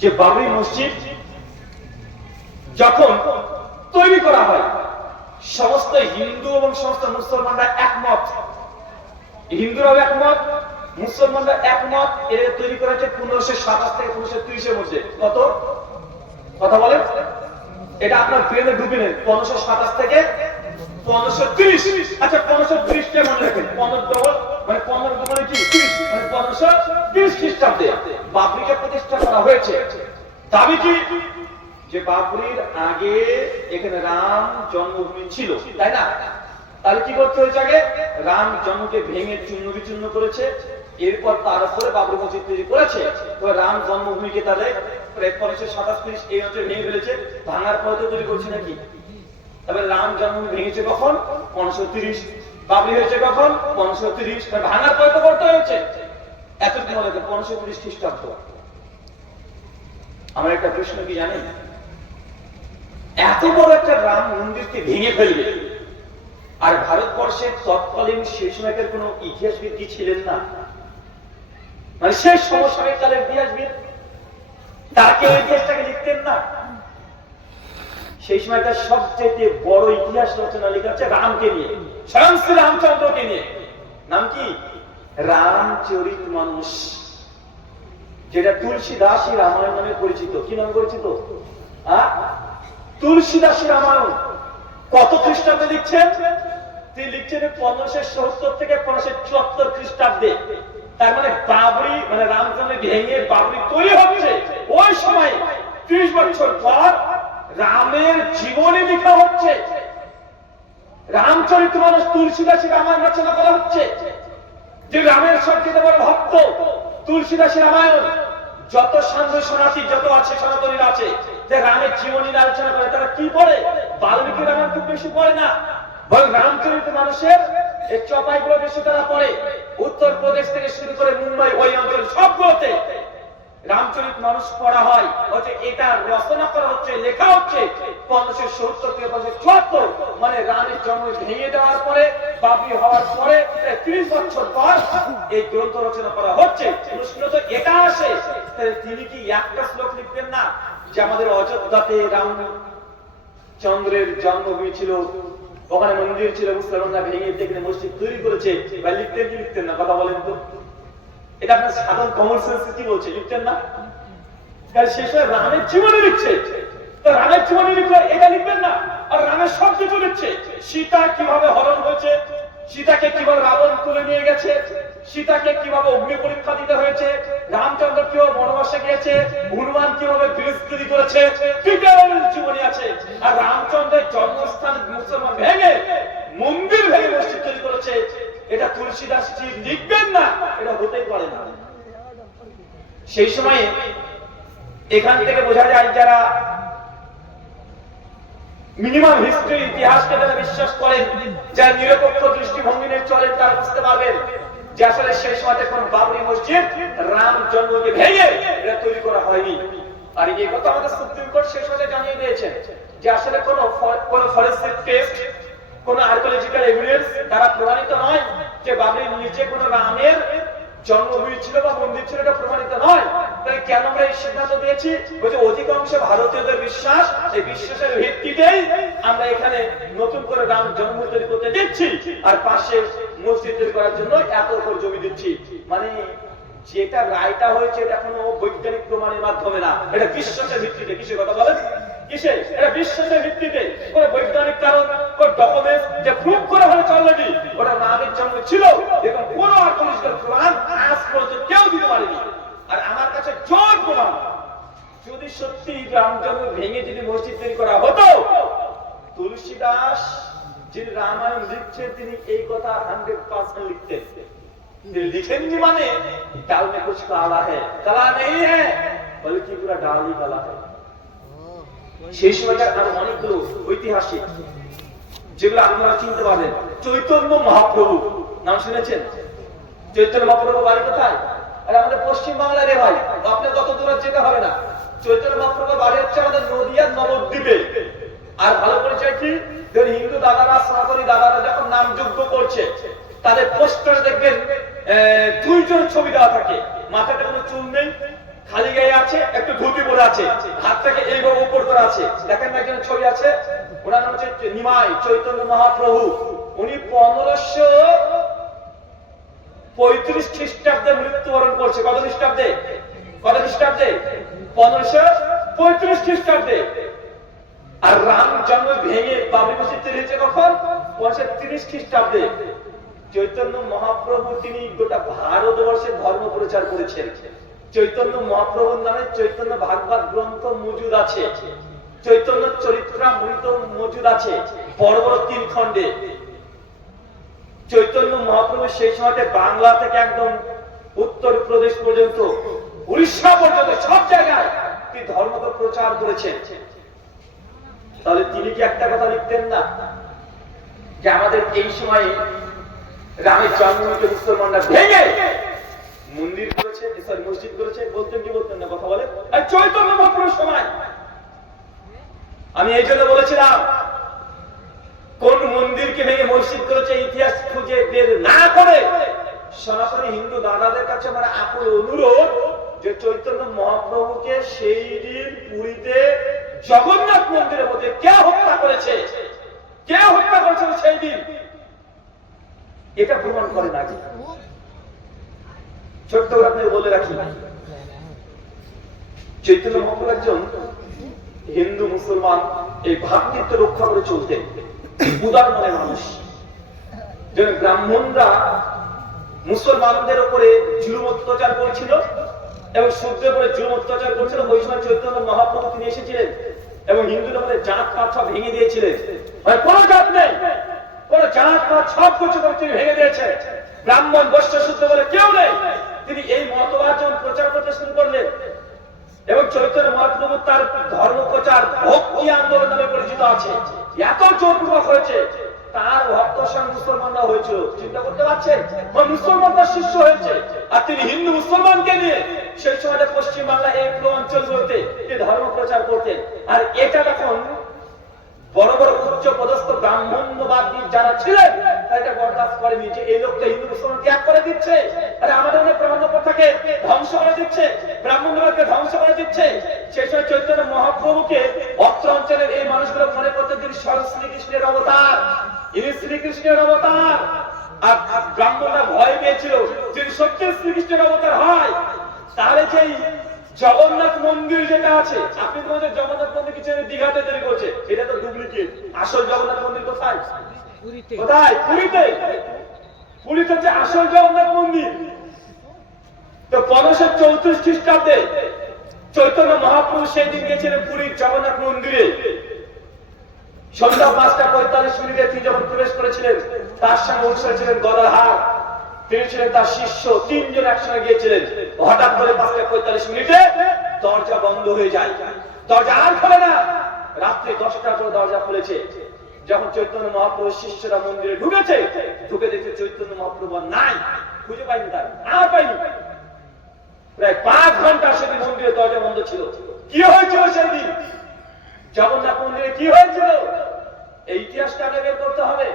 যে বাবরি মসজিদ যখন তৈরি করা হয়, সমস্ত হিন্দু এবং সমস্ত মুসলমানরা একমত, হিন্দুরাও একমত, মুসলমানরা একমত, এর তৈরি করা হচ্ছে 1527 থেকে 1530 এর মধ্যে। কত কথা বলেন? এটা আপনার ব্রেনে ঢুকে নেন। 1527 থেকে 1530। আচ্ছা 1530 কে মনে রাখেন, 15 মানে 15 মানে কি 30, মানে 1530 খ্রিস্টাব্দে বাবরিকে প্রতিষ্ঠা করা হয়েছে। দাবি কি যে বাবরির আগে এখানে রাম জন্মভূমি ছিল, তাই না? তাহলে কি করতে হয়েছে? আগে রাম জন্মকে ভেঙে চূর্ণ বিচূর্ণ করেছে, এরপর তার উপরে বাবরি মসজিদ তৈরি করেছে। তো রাম জন্মভূমিকে তাদের 1527 এই অঞ্চলে ভেঙে ফেলেছে, ভাঙার পরে তো তৈরি করছে নাকি? তবে রাম জন্মভূমি ভেঙেছে কখন? 1530। বাবরি হয়েছে কখন? 1530। ভাঙার পরে তো করতে হয়েছে। এতটুকু মনে রাখেন, 1530 খ্রিস্টাব্দ। আমার একটা প্রশ্ন কি জানেন, এত বড় একটা রাম মন্দিরকে ভেঙে ফেলবে, আর ভারতবর্ষের তৎকালীন সেই সময়কার কোন ইতিহাসবিদ কি ছিলেন না? মানে সেই সমসাময়িক কালের ইতিহাসবিদ, তারা কেউ ইতিহাসটাকে লিখতেন না? সেই সময়কার সবচেয়ে বড় ইতিহাস রচনা লেখা হচ্ছে রামকে নিয়ে, স্বয়ং শ্রী রামচন্দ্রকে নিয়ে। নাম কি? রামচরিতমানস, যেটা তুলসীদাসী রামায়ণ নামে পরিচিত। কি নামে পরিচিত? তুলসীদাসী রামায়ণ। কত খ্রিস্টাব্দে লিখছেন? তিনি লিখছেন 1570 থেকে 1574 খ্রিস্টাব্দে। তার মানে বাবরি, মানে রামচন্দ্র ভেঙে বাবরি তৈরি হচ্ছে, ওই সময় 30 বছর পর রামের জীবনী লেখা হচ্ছে, রামচরিতমানস তুলসীদাসী রামায়ণ রচনা করা হচ্ছে। যে রামের সবচেয়ে বড় ভক্ত তুলসীদাসী রামায়ণ, যত সাধু সনাতী যত আছে, সনাতনীরা আছে, যে রামের জীবনী আলোচনা করে, তারা কি পড়ে? বাল্মীকি রামায়ণ খুব বেশি পড়ে না, বরং রামচরিতমানসের এই চপাইগুলো বেশি তারা পড়ে। উত্তরপ্রদেশ থেকে শুরু করে মুম্বাই, ওই অঞ্চল সবগুলোতে রামচরিতমানস পড়া হয়। এটা রচনা করা হচ্ছে, লেখা হচ্ছে 1570 থেকে 1574, মানে রামের জন্ম ভেঙে দেওয়ার পরে, বাবরি হওয়ার পরে 30 বছর পর এই গ্রন্থ রচনা করা হচ্ছে। প্রশ্ন তো এটা আসে, তিনি কি একটা শ্লোক লিখতেন না যে আমাদের অযোধ্যাতে রামচন্দ্রের জন্মভূমি ছিল, ওখানে মন্দির ছিল, মুসলমানরা ভেঙে এখানে মসজিদ তৈরি করেছে? বা লিখতেন কি লিখতেন না? কথা বলেন তো। এটা আপনার সাধারণ কমন সেন্স কি বলছে? লিখতেন না? কারণ শেষ হয় রামের জীবনে লিখছে, তো রামের জীবনে লিখলে এটা লিখবেন না? আর রামের সব কিছু লিখছে, সীতা কিভাবে হরণ হয়েছে, সীতাকে কিভাবে রাবণ তুলে নিয়ে গেছে, সীতাকে কিভাবে অগ্নি পরীক্ষা দিতে হয়েছে, রামচন্দ্র কিভাবে বনবাসে গিয়েছে, হনুমান কিভাবে ব্রিজ তৈরি করেছে, ডিটেইলস জীবনী আছে। আর রামচন্দ্রের জন্মস্থান মুসলমান ভেঙে মন্দির ভেঙে মসজিদ তৈরি করেছে, এটা তুলসীদাস জি লিখবেন না? এটা হতেই পারে না। সেই সময়ে এখান থেকে বোঝা যায়, যারা মিনিমাম হিস্ট্রি, ইতিহাসকে যারা বিশ্বাস করেন, যারা নিরপেক্ষ দৃষ্টিভঙ্গি নিয়ে চলেন, তারা বুঝতে পারবেন যে আসলে সেই সময় কোন বাবরি মসজিদ রাম জন্মকে ভেঙে এটা তৈরি করা হয়নি। আর এই কথা আমাদের সুপ্রিম কোর্ট শেষ হতে জানিয়ে দিয়েছেন যে আসলে কোন ফরেনসিক টেস্ট, কোন আর্কিওলজিক্যাল এভিডেন্স দ্বারা প্রমাণিত নয় যে বাবরির নিচে কোন রামের জন্মভূমি ছিল বা মন্দির ছিল, এটা প্রমাণিত নয়। তাহলে কেন আমরা এই সিদ্ধান্ত দিয়েছি? বলছে অধিকাংশ ভারতীয়দের বিশ্বাস, এই বিশ্বাসের ভিত্তিতেই আমরা এখানে নতুন করে রাম জন্মভূমি তৈরি করতে দিচ্ছি, আর পাশে মসজিদ তৈরি করার জন্য এত উপর জমি দিচ্ছি। মানে যেটা রায়টা হয়েছে, এটা কোনো বৈজ্ঞানিক প্রমাণের মাধ্যমে না, এটা বিশ্বাসের ভিত্তিতে। কিসের কথা বলেন? কিসে? এটা বিশ্বাসের ভিত্তিতে, কোন বৈজ্ঞানিক কারণ, কোন ডকুমেন্ট যে প্রুভ করা হয়েছে অলরেডি ওটা রামের জন্ম ছিল, দেখুন কোন আর্কিওলজিক্যাল প্রমাণ আজ পর্যন্ত কেউ দিতে পারেনি। আর আমার কাছে জোর প্রমাণ, যদি সত্যি রাম জন্ম ভেঙে যদি মসজিদ তৈরি করা হতো, তুলসীদাস যিনি রামায়ণ লিখছেন, তিনি এই কথা 100% লিখতেন। लिखेंगे माने डाल में कुछ काला है, काला नहीं है, बल्कि पूरा डाल ही काला है। সেই সময়কার আরো অনেকগুলো ঐতিহাসিক যেগুলো আপনারা চিনতে পারবেন। চৈতন্য মহাপ্রভু নাম শুনেছেন? চৈতন্য মহাপ্রভু বাড়ি কোথায়? আরে আমাদের পশ্চিম বাংলার রে ভাই, আপনি কত দূর যেতে হবে না। চৈতন্য মহাপ্রভুর বাড়ি হচ্ছে আমাদের নদিয়ার নবদ্বীপে। আর ভালো পরিচয় কি? হিন্দু দাদারা, সনাতনী দাদারা যখন নাম যজ্ঞ করছে, তাদের পোস্টারে দেখবেন দুইজন ছবি দেওয়া থাকে, মাথাতে কোনো চুল নেই, খালি গায়ে আছে, আছে, একটু ধুতি পরে আছে, হাতটাকে এইভাবে উপর করে আছে। দেখেন না একজন ছবি আছে, ওনার নাম হচ্ছে নিমাই চৈতন্য মহাপ্রভু। উনি 1535 খ্রিস্টাব্দে মৃত্যুবরণ করছে। কত খ্রিস্টাব্দে? 1535 খ্রিস্টাব্দে। আর রাম জন্ম ভেঙে বাবরি মসজিদ তৈরি হয়েছে কখন? 1530 খ্রিস্টাব্দে। চৈতন্য মহাপ্রভু তিনি গোটা ভারতবর্ষে ধর্ম প্রচার করেছেন। চৈতন্য মহাপ্রভুর নামে চৈতন্য ভাগবত গ্রন্থ মজুদ আছে, চৈতন্য চরিত্রামৃত মজুদ আছে বড় বড় 3 খণ্ডে। চৈতন্য মহাপ্রভু সেই সময়তে বাংলা থেকে একদম উত্তরপ্রদেশ পর্যন্ত, উড়িষ্যা পর্যন্ত সব জায়গায় তিনি ধর্ম প্রচার করেছেন। তাহলে তিনি কি একটা কথা লিখতেন না যে আমাদের এই সময়ে রামের জন্মভূমিকে মুসলমানরা ভেঙে মন্দির করেছে, মসজিদ করেছে? বলতেন কি বলতেন না? কথা বলে। আর চৈতন্য মহাপ্রভুর সময় আমি এই জন্য বলেছিলাম কোন মন্দিরকে ভেঙে মসজিদ করেছে ইতিহাস খুঁজে বের না করে সনাতনী হিন্দু দাদাদের কাছে আমার আকুল অনুরোধ যে চৈতন্য মহাপ্রভুকে সেই দিন পুরীতে জগন্নাথ মন্দিরের মধ্যে কে হত্যা করেছে, কে হত্যা করেছে সেই দিন, এটা প্রমাণ করে না। ছোট্ট করে আপনাকে বলে রাখি, চৈতন্য মহাপ্রভু একজন হিন্দু মুসলমান এই ভ্রাতৃত্ব রক্ষা করে চলতেন, উদার মনের মানুষ। যেন ব্রাহ্মণরা মুসলমানদের উপরে জুলুম অত্যাচার করছিল এবং সূর্যের উপরে জুলুম অত্যাচার করছিল, ওই সময় চৈতন্য মহাপ্রভু তিনি এসেছিলেন এবং হিন্দুদের মধ্যে জাত পাত সব ভেঙে দিয়েছিলেন। মানে কোনো জাত নেই, কোন জাত পাত সব কিছু তিনি ভেঙে দিয়েছে। ব্রাহ্মণ বৈশ্য শূদ্র বলে কেউ নেই। তিনি এই মতবাদ যখন প্রচার করতে শুরু করলেন এবং চৈতন্য মহাপ্রভু তার ধর্ম প্রচার ভক্তি আন্দোলন নামে পরিচিত আছে, এত জোরপূর্বক হয়েছে, তার ভক্ত সঙ্গে মুসলমানরা হয়েছিল। চিন্তা করতে পারছেন? মুসলমানরা শিষ্য হয়েছে আর তিনি হিন্দু মুসলমানকে নিয়ে সেই সময় পশ্চিম বাংলা এই অঞ্চলগুলোতে ধর্ম প্রচার করতেন। আর এটা তখন বড় বড় উচ্চ পদস্থ ব্রাহ্মণ্যবাদী যারা ছিলেন তারা বরদাস্ত করেনি যে এই লোকটা হিন্দু মুসলমান ত্যাগ করে দিচ্ছে, আরে আমাদের অনেক ব্রাহ্মণকে ধ্বংস করে দিচ্ছে, ব্রাহ্মণকে ধ্বংস করে দিচ্ছে। সেই সময় চৈতন্য মহাপ্রভুকে অত্র অঞ্চলের এই মানুষগুলো মনে করতে তিনি স্বয়ং শ্রীকৃষ্ণের অবতার, ইনি শ্রীকৃষ্ণের অবতার। আর ব্রাহ্মণরা ভয় পেয়েছিল যদি সত্যি শ্রীকৃষ্ণের অবতার হয় তাহলে যেই জগন্নাথ মন্দির যেটা আছে, আপনি তোমাদের জগন্নাথ মন্দির কিছু দীঘাতে তৈরি করছে, এটা তো ডুপ্লিকেট। আসল জগন্নাথ মন্দির কোথায়? কোথায়? পুরীতে। পুরীতে হচ্ছে আসল জগন্নাথ মন্দির। তো 1534 খ্রিস্টাব্দে চৈতন্য মহাপ্রভু সেই দিন গিয়েছিলেন পুরীর জগন্নাথ মন্দিরে। সন্ধ্যা 5:45 তিনি যখন প্রবেশ করেছিলেন, তার সঙ্গে অনুসরণ ছিলেন গদাধর, তিনি ছিলেন তার শিষ্য, 3 জন একসঙ্গে গিয়েছিলেন। হঠাৎ করে 5:45 দরজা বন্ধ হয়ে যায়, দরজা আর খোলে না। রাত্রে 10টার পর দরজা খুলেছে। যখন চৈতন্য মহাপ্রভুর শিষ্যরা মন্দিরে ঢুকেছে, ঢুকে দেখে চৈতন্য মহাপ্রভু নাই, খুঁজে পাইনি, তার আর পাইনি। প্রায় 5 ঘন্টা সেদিন মন্দিরের দরজা বন্ধ ছিল। কি হয়েছিল সেই দিন জগন্নাথ মন্দিরে? কি হয়েছিল এই ইতিহাসটা আগে বের করতে হবে।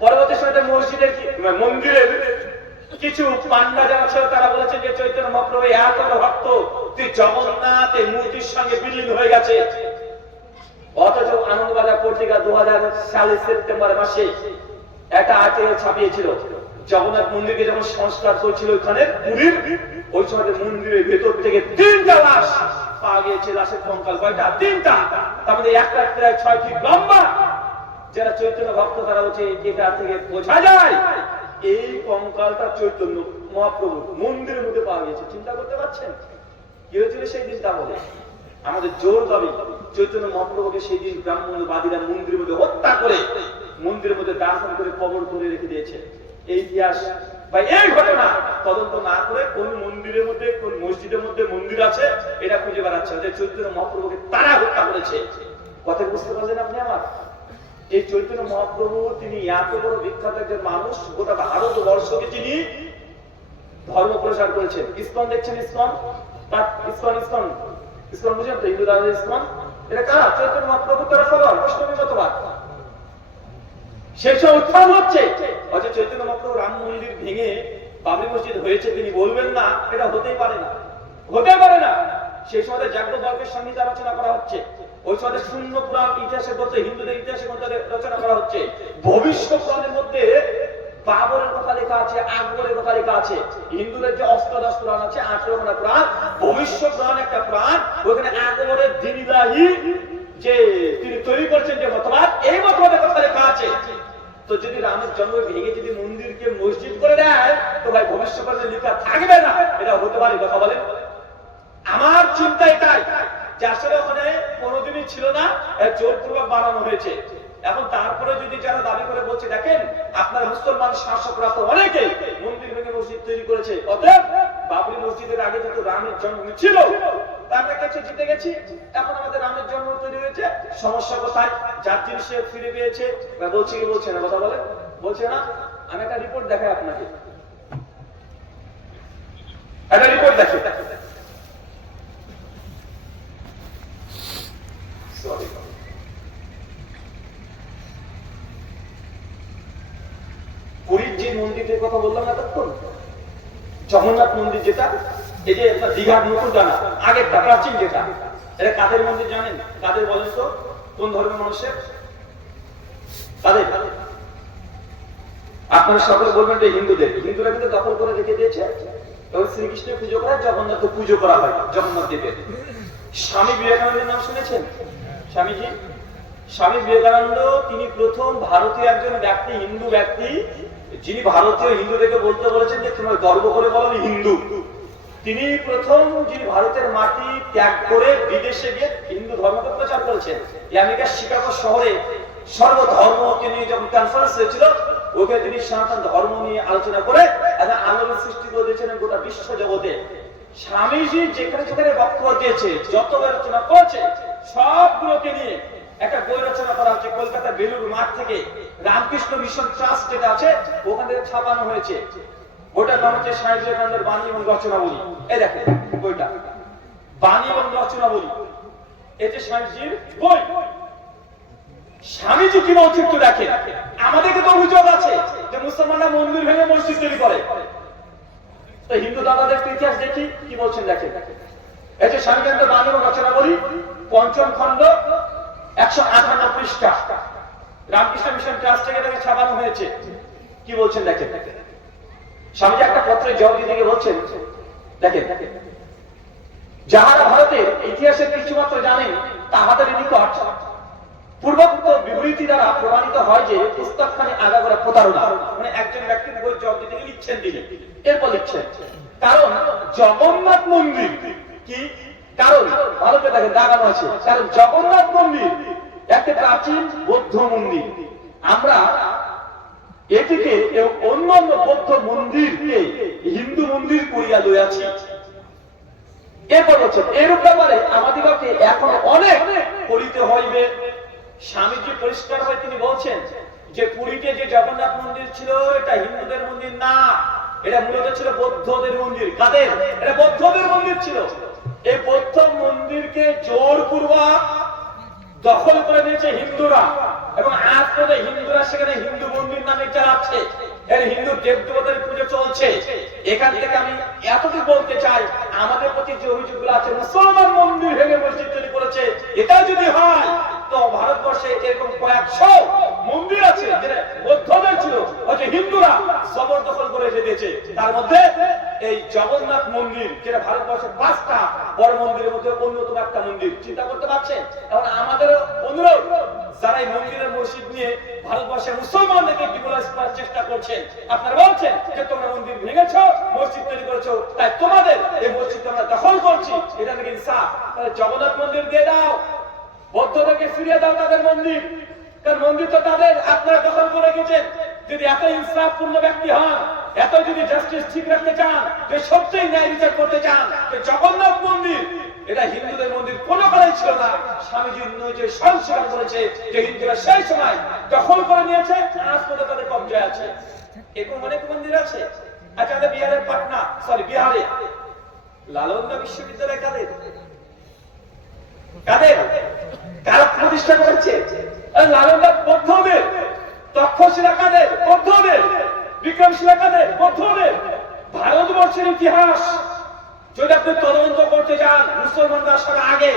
পরবর্তী সময় মসজিদের মন্দিরের কিছু পান্ডা যারা ছিল তারা বলেছেন যে চৈতন্য মহাপ্রভু এত ভক্ত, তুই জগন্নাথ এই মূর্তির সঙ্গে বিলীন হয়ে গেছে। অথচ আনন্দবাজার পত্রিকা 2000 সালের সেপ্টেম্বর মাসে একটা আর্টিকেল ছাপিয়েছিল, জগন্নাথ মন্দিরকে যখন সংস্কার করেছিল ওখানে পুরীর, ওই সময় মন্দিরের ভেতর থেকে 3টা লাশ পাওয়া গিয়েছে। লাশের কঙ্কাল কয়টা? 3টা। তার মধ্যে একটা প্রায় 6 ফিট লম্বা। যারা চৈতন্য ভক্ত তারা হচ্ছে এটা থেকে বোঝা যায় এই কঙ্কালটা চৈতন্য মহাপ্রভু মন্দিরের মধ্যে পাওয়া গেছে। চিন্তা করতে পারছেন কি হয়েছিল সেই দিন? তাহলে আমাদের জোর দাবি চৈতন্য মহাপ্রভুকে সেই দিন ব্রাহ্মণবাদীরা মন্দিরের মধ্যে হত্যা করে মন্দিরের মধ্যে দাফন করে কবর করে রেখে দিয়েছে। এই ইতিহাস বা এই ঘটনা তদন্ত না করে কোন মন্দিরের মধ্যে, কোন মসজিদের মধ্যে মন্দির আছে এটা খুঁজে বেড়াচ্ছে যে চৈতন্য মহাপ্রভুকে তারা হত্যা করেছে। কথা বুঝতে পারলেন আপনি আমার? এই চৈতন্য মহাপ্রভু তিনি এত বড় বিখ্যাত একজন মানুষ, গোটা ভারতবর্ষকে তিনি ধর্ম প্রচার করেছেন। ইসকন দেখছেন, ইসকন ইসকন ইসকন ইসকন বুঝেন তো? হিন্দু দাদা ইসকন, এটা কারা? চৈতন্য মহাপ্রভু তারা ফলোয়ার, বৈষ্ণবী মতবাদ। শেষ উত্থান হচ্ছে অথচ চৈতন্য মহাপ্রভু রাম মন্দির ভেঙে বাবরি মসজিদ হয়েছে তিনি বলবেন না, এটা হতেই পারে না। হতে পারে না। সেই সময় যাজ্ঞবল্ক্যের সংহিতা রচনা করা হচ্ছে, ওই সময় শূন্য পুরাণ ইতিহাসের বলতে হিন্দুদের ইতিহাসের মধ্যে রচনা করা হচ্ছে। ভবিষ্যৎ পুরাণের মধ্যে বাবরের কথা লেখা আছে, আকবরের কথা লেখা আছে। হিন্দুদের যে অষ্টাদশ পুরাণ আছে, 18 পুরাণ, ভবিষ্যৎ পুরাণ একটা পুরাণ, ওখানে আকবরের দিনইলাহি যে তিনি তৈরি করেছেন যে মতবাদ, এই মতবাদের কথা লেখা আছে। তো যদি রামের জন্ম ভেঙে যদি মন্দিরকে মসজিদ করে দেয়, তো ভাই ভবিষ্যৎ পুরাণে লেখা থাকবে না। এটা হতে পারে? কথা বলেন। আমার চিন্তা এটাই যে আসলে ওখানে কোনোদিনই ছিল না, জোরপূর্বক বানানো হয়েছে। এখন তারপরে যদি যারা দাবি করে বলছে দেখেন আপনার মুসলমান শাসকরা তো অনেকে মন্দির ভেঙে মসজিদ তৈরি করেছে, অতএব বাবরি মসজিদের আগে যত রামের জন্ম ছিল তার কাছে জিতে গেছি, এখন আমাদের রামের জন্ম তৈরি হয়েছে, সমস্যা কোথায়? যার জিনিস সে ফিরে পেয়েছে। বলছে কি বলছে না? কথা বলে বলছে না? আমি একটা রিপোর্ট দেখাই আপনাকে, একটা রিপোর্ট দেখো। পুরীর যে মন্দিরের কথা বললাম এতক্ষণ, জগন্নাথ মন্দির যেটা, এই যে দীঘার নতুন জানা আগেরটা প্রাচীন যেটা, এটা কাদের মন্দির জানেন? কাদের বলেন তো? কোন ধর্মের মানুষের? তাদের? আপনারা সকলে বলবেন যে হিন্দুদের। হিন্দুরা কিন্তু দখল করে রেখে দিয়েছে। তবে শ্রীকৃষ্ণের পুজো করা হয়, জগন্নাথ পুজো করা হয় জগন্নাথ দেবের। স্বামী বিবেকানন্দের নাম শুনেছেন? স্বামীজি, স্বামী বিবেকানন্দ তিনি প্রথম ভারতীয় একজন ব্যক্তি, হিন্দু ব্যক্তি, যিনি ভারতীয় হিন্দুদেরকে বলতে বলেছেন যে তোমরা গর্ব করে বলো হিন্দু। তিনি প্রথম যিনি ভারতের মাটি ত্যাগ করে বিদেশে গিয়ে হিন্দু ধর্মকে প্রচার করেছেন। আমেরিকার শিকাগো শহরে সর্বধর্মকে নিয়ে যখন কনফারেন্স হয়েছিল, ওকে তিনি সনাতন ধর্ম নিয়ে আলোচনা করে একটা আলোড়ন সৃষ্টি করে দিয়েছেন গোটা বিশ্ব জগতে। স্বামীজি যেখানে যেখানে বক্তব্য দিয়েছে, যত আলোচনা করেছে, সবগুলোকে নিয়ে একটা বই রচনা করা হচ্ছে। কলকাতা বেলুর মাঠ থেকে রামকৃষ্ণ মিশন ট্রাস্ট যেটা আছে, ওখান থেকে ছাপানো হয়েছে। ওটার নাম হচ্ছে স্বামী বিবেকানন্দের বাণী এবং রচনাবলী। এই দেখেন বইটা, বাণী এবং রচনাবলী, এই যে স্বামীজির বই। স্বামীজি কি বলছে একটু দেখেন। আমাদেরকে তো অভিযোগ আছে যে মুসলমানরা মন্দির ভেঙে মসজিদ তৈরি করে, তো হিন্দু দাদাদের ইতিহাস দেখি কি বলছেন দেখেন। এই যে স্বামী বিবেকানন্দের বাণী এবং রচনাবলী, পঞ্চম খণ্ড, 158 পৃষ্ঠা, রামকৃষ্ণ মিশন ট্রাস্ট থেকে এটাকে ছাপানো হয়েছে। কি বলছেন দেখেন। স্বামীজি একটা পত্রে জবাব দিতে বলছেন দেখেন, যাহারা ভারতের ইতিহাসের কিছুমাত্র জানেন তাহাদের নিকট পূর্বোক্ত বিবৃতি দ্বারা প্রমাণিত হয় যে পুস্তকখানি আগাগোড়া প্রতারণা। মানে একজন ব্যক্তির বই জবাব দিতে লিখছেন, দিলেন, এরপর লিখছেন কারণ জগন্নাথ মন্দির কি, কারণ ভারতে দেখেন দাগানো আছে, কারণ জগন্নাথ মন্দির একটা প্রাচীন বৌদ্ধ মন্দির, আমরা এটিকে এবং অন্যান্য বৌদ্ধ মন্দিরকে হিন্দু মন্দির করিয়া লইয়াছি। এরপর বলছেন এরূপ ব্যাপারে আমাদিগকে এখন অনেক করিতে হইবে। স্বামীজি পরিষ্কার হয়ে তিনি বলছেন যে পুরীতে যে জগন্নাথ মন্দির ছিল এটা হিন্দুদের মন্দির না, এটা মূলত ছিল বৌদ্ধদের মন্দির। কাদের? এটা বৌদ্ধদের মন্দির ছিল। এই বৌদ্ধ মন্দিরকে জোরপূর্বক দখল করে নিয়েছে হিন্দুরা, এবং আজ পর্যন্ত হিন্দুরা সেখানে হিন্দু মন্দির নামে চালাচ্ছে, এর হিন্দু দেবদেবতার পুজো চলছে। এখান থেকে আমি এতটুকু বলতে চাই, আমাদের প্রতি যে অভিযোগগুলো আছে মুসলমান মন্দির ভেঙে মসজিদ তৈরি করেছে, এটা যদি হয় তো ভারতবর্ষে এরকম কয়েকশো মন্দির আছে যেটা বৌদ্ধদের ছিল, হচ্ছে হিন্দুরা জবরদখল করে দিয়েছে। তার মধ্যে এই জগন্নাথ মন্দির যেটা ভারতবর্ষের 5টা বড় মন্দিরের মধ্যে অন্যতম একটা মন্দির। চিন্তা করতে পারছেন? এখন আমাদের অনুরোধ, যারা এই মন্দিরের মসজিদ নিয়ে ভারতবর্ষের মুসলমানদেরকে ডিমোলাইজ করার চেষ্টা করছেন, আপনারা বলছেন যে তোমরা মন্দির ভেঙেছো, মসজিদ তৈরি করেছো, তাই তোমাদের এই মসজিদ আমরা দখল করছি, এটা নাকি ইনসাফ। তাহলে জগন্নাথ মন্দির দিয়ে দাও, বৌদ্ধদেরকে ফিরিয়ে দাও তাদের মন্দির, কারণ মন্দির তো তাদের, আপনারা দখল করে গেছেন। যদি এত ইনসাফপূর্ণ ব্যক্তি হন, এত যদি জাস্টিস ঠিক রাখতে চান, যে সত্যিই ন্যায় বিচার করতে চান, জগন্নাথ মন্দির এটা হিন্দুদের মন্দির কোনো কালেই ছিল না। স্বামীজি নিজে সংস্কার করেছে যে হিন্দুরা সেই সময় দখল করে নিয়েছে, আজ পর্যন্ত তাদের কবজায় আছে। এরকম অনেক মন্দির আছে। আচ্ছা, বিহারের পাটনা, বিহারে লালন্দা বিশ্ববিদ্যালয় কাদের? কাদের? কারা প্রতিষ্ঠা করেছে? লালন্দা বৌদ্ধদের। তক্ষশিলা কাদের? বৌদ্ধদের। বিক্রমশিলা কাদের? বৌদ্ধদের। ভারতবর্ষের ইতিহাস যদি আপনি তদন্ত করতে যান মুসলমানরা সবার আগে